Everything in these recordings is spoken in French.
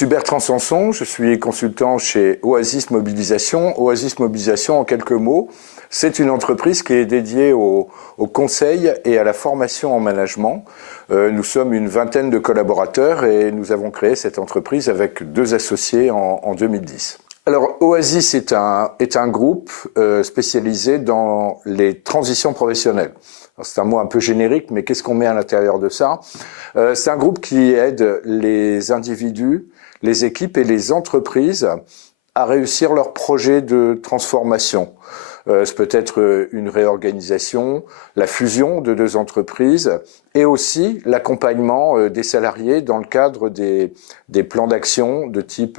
suis Bertrand Sanson, je suis consultant chez Oasis Mobilisation. Oasis Mobilisation, en quelques mots, c'est une entreprise qui est dédiée au conseil et à la formation en management. Nous sommes une vingtaine de collaborateurs et nous avons créé cette entreprise avec 2 associés en 2010. Alors, Oasis est un groupe spécialisé dans les transitions professionnelles. C'est un mot un peu générique, mais qu'est-ce qu'on met à l'intérieur de ça? C'est un groupe qui aide les individus, les équipes et les entreprises à réussir leurs projets de transformation. C'est peut-être une réorganisation, la fusion de 2 entreprises et aussi l'accompagnement des salariés dans le cadre des plans d'action de type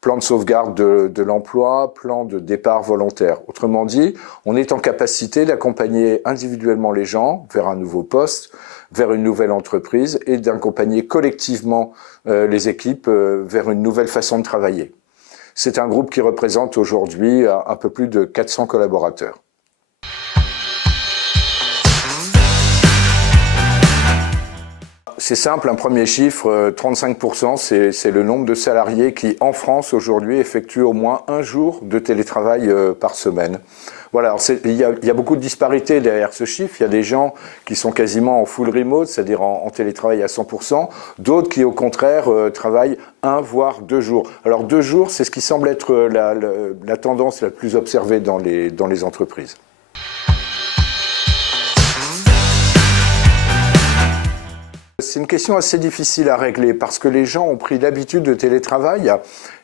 plan de sauvegarde de l'emploi, plan de départ volontaire. Autrement dit, on est en capacité d'accompagner individuellement les gens vers un nouveau poste, vers une nouvelle entreprise et d'accompagner collectivement les équipes vers une nouvelle façon de travailler. C'est un groupe qui représente aujourd'hui un peu plus de 400 collaborateurs. C'est simple, un premier chiffre, 35%, c'est le nombre de salariés qui, en France, aujourd'hui, effectuent au moins un jour de télétravail par semaine. Voilà, il y a beaucoup de disparités derrière ce chiffre. Il y a des gens qui sont quasiment en full remote, c'est-à-dire en télétravail à 100%, d'autres qui, au contraire, travaillent 1 voire 2 jours. Alors 2 jours, c'est ce qui semble être la tendance la plus observée dans les entreprises. C'est une question assez difficile à régler parce que les gens ont pris l'habitude de télétravail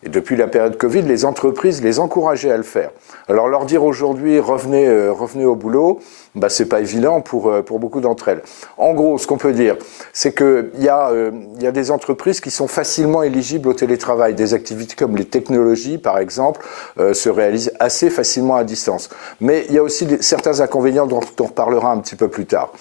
et depuis la période Covid, les entreprises les encourageaient à le faire. Alors leur dire aujourd'hui revenez au boulot, c'est pas évident pour beaucoup d'entre elles. En gros, ce qu'on peut dire, c'est que il y a des entreprises qui sont facilement éligibles au télétravail. Des activités comme les technologies, par exemple, se réalisent assez facilement à distance. Mais il y a aussi certains inconvénients dont on reparlera un petit peu plus tard.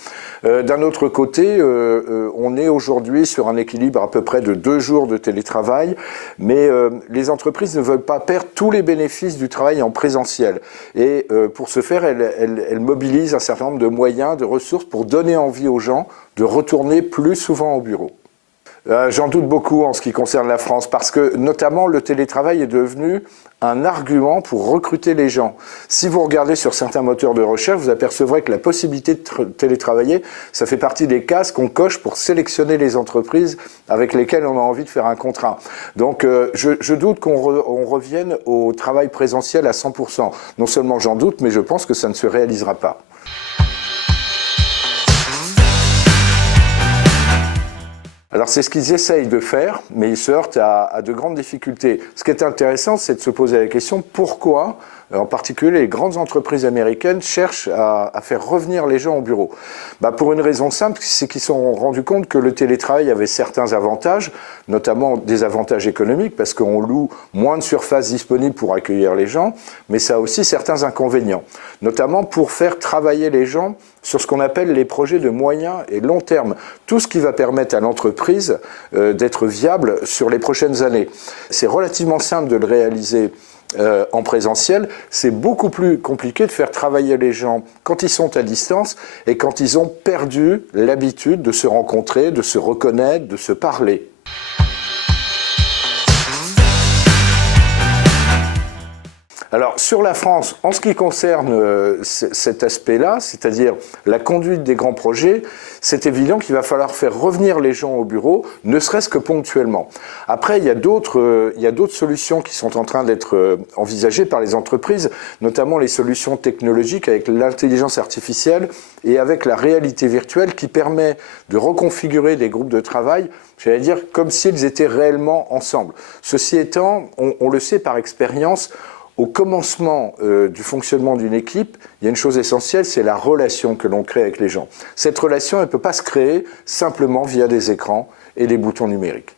D'un autre côté, on est aujourd'hui sur un équilibre à peu près de 2 jours de télétravail, mais les entreprises ne veulent pas perdre tous les bénéfices du travail en présentiel. Et pour ce faire, elles mobilisent un certain nombre de moyens, de ressources pour donner envie aux gens de retourner plus souvent au bureau. J'en doute beaucoup en ce qui concerne la France parce que notamment le télétravail est devenu un argument pour recruter les gens. Si vous regardez sur certains moteurs de recherche, vous apercevrez que la possibilité de télétravailler, ça fait partie des cases qu'on coche pour sélectionner les entreprises avec lesquelles on a envie de faire un contrat. Donc je doute qu'on revienne au travail présentiel à 100%. Non seulement j'en doute, mais je pense que ça ne se réalisera pas. Alors c'est ce qu'ils essayent de faire, mais ils se heurtent à de grandes difficultés. Ce qui est intéressant, c'est de se poser la question pourquoi, en particulier les grandes entreprises américaines, cherchent à faire revenir les gens au bureau. Pour une raison simple, c'est qu'ils se sont rendus compte que le télétravail avait certains avantages, notamment des avantages économiques, parce qu'on loue moins de surface disponible pour accueillir les gens, mais ça a aussi certains inconvénients, notamment pour faire travailler les gens sur ce qu'on appelle les projets de moyen et long terme. Tout ce qui va permettre à l'entreprise d'être viable sur les prochaines années. C'est relativement simple de le réaliser en présentiel. C'est beaucoup plus compliqué de faire travailler les gens quand ils sont à distance et quand ils ont perdu l'habitude de se rencontrer, de se reconnaître, de se parler. Alors, sur la France, en ce qui concerne cet aspect-là, c'est-à-dire la conduite des grands projets, c'est évident qu'il va falloir faire revenir les gens au bureau, ne serait-ce que ponctuellement. Après, il y a d'autres solutions qui sont en train d'être envisagées par les entreprises, notamment les solutions technologiques avec l'intelligence artificielle et avec la réalité virtuelle qui permet de reconfigurer des groupes de travail, j'allais dire, comme s'ils étaient réellement ensemble. Ceci étant, on le sait par expérience, au commencement du fonctionnement d'une équipe, il y a une chose essentielle, c'est la relation que l'on crée avec les gens. Cette relation, elle ne peut pas se créer simplement via des écrans et des boutons numériques.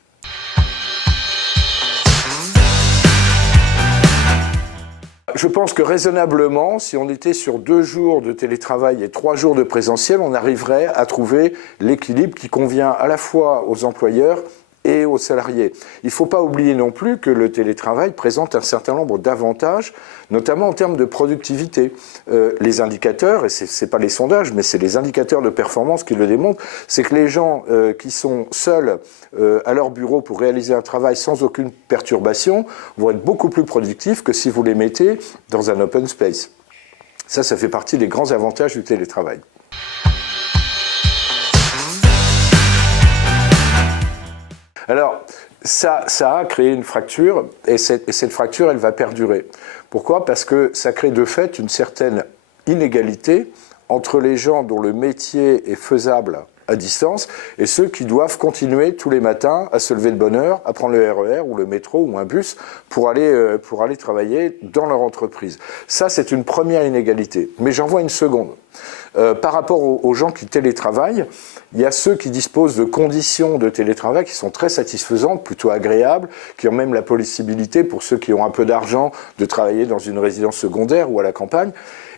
Je pense que raisonnablement, si on était sur 2 jours de télétravail et 3 jours de présentiel, on arriverait à trouver l'équilibre qui convient à la fois aux employeurs et aux salariés. Il ne faut pas oublier non plus que le télétravail présente un certain nombre d'avantages, notamment en termes de productivité. Les indicateurs, et ce n'est pas les sondages, mais c'est les indicateurs de performance qui le démontrent, c'est que les gens qui sont seuls à leur bureau pour réaliser un travail sans aucune perturbation vont être beaucoup plus productifs que si vous les mettez dans un open space. Ça fait partie des grands avantages du télétravail. Alors, ça a créé une fracture, et cette fracture, elle va perdurer. Pourquoi? Parce que ça crée de fait une certaine inégalité entre les gens dont le métier est faisable à distance et ceux qui doivent continuer tous les matins à se lever de bonne heure, à prendre le RER ou le métro ou un bus pour aller travailler dans leur entreprise. Ça, c'est une première inégalité. Mais j'en vois une seconde. Par rapport aux gens qui télétravaillent, il y a ceux qui disposent de conditions de télétravail qui sont très satisfaisantes, plutôt agréables, qui ont même la possibilité, pour ceux qui ont un peu d'argent, de travailler dans une résidence secondaire ou à la campagne.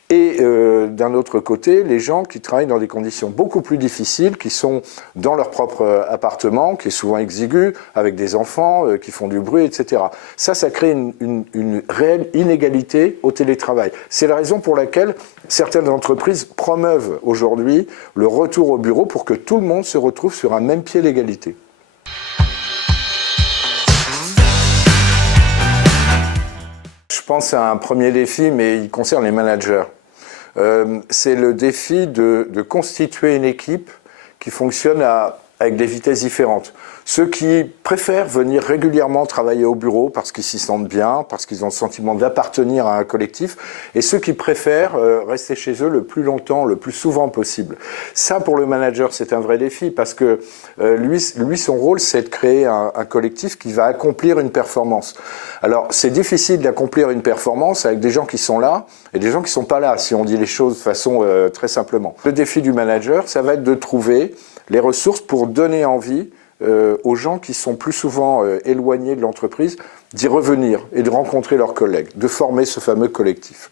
Et d'un autre côté, les gens qui travaillent dans des conditions beaucoup plus difficiles, qui sont dans leur propre appartement, qui est souvent exigu, avec des enfants qui font du bruit, etc. Ça crée une réelle inégalité au télétravail. C'est la raison pour laquelle certaines entreprises promeuvent aujourd'hui le retour au bureau pour que tout le monde se retrouve sur un même pied d'égalité. Je pense à un premier défi, mais il concerne les managers. C'est le défi de constituer une équipe qui fonctionne avec des vitesses différentes. Ceux qui préfèrent venir régulièrement travailler au bureau parce qu'ils s'y sentent bien, parce qu'ils ont le sentiment d'appartenir à un collectif, et ceux qui préfèrent rester chez eux le plus longtemps, le plus souvent possible. Ça, pour le manager, c'est un vrai défi parce que lui, son rôle, c'est de créer un collectif qui va accomplir une performance. Alors, c'est difficile d'accomplir une performance avec des gens qui sont là et des gens qui ne sont pas là, si on dit les choses de façon très simplement. Le défi du manager, ça va être de trouver les ressources pour donner envie aux gens qui sont plus souvent éloignés de l'entreprise d'y revenir et de rencontrer leurs collègues, de former ce fameux collectif.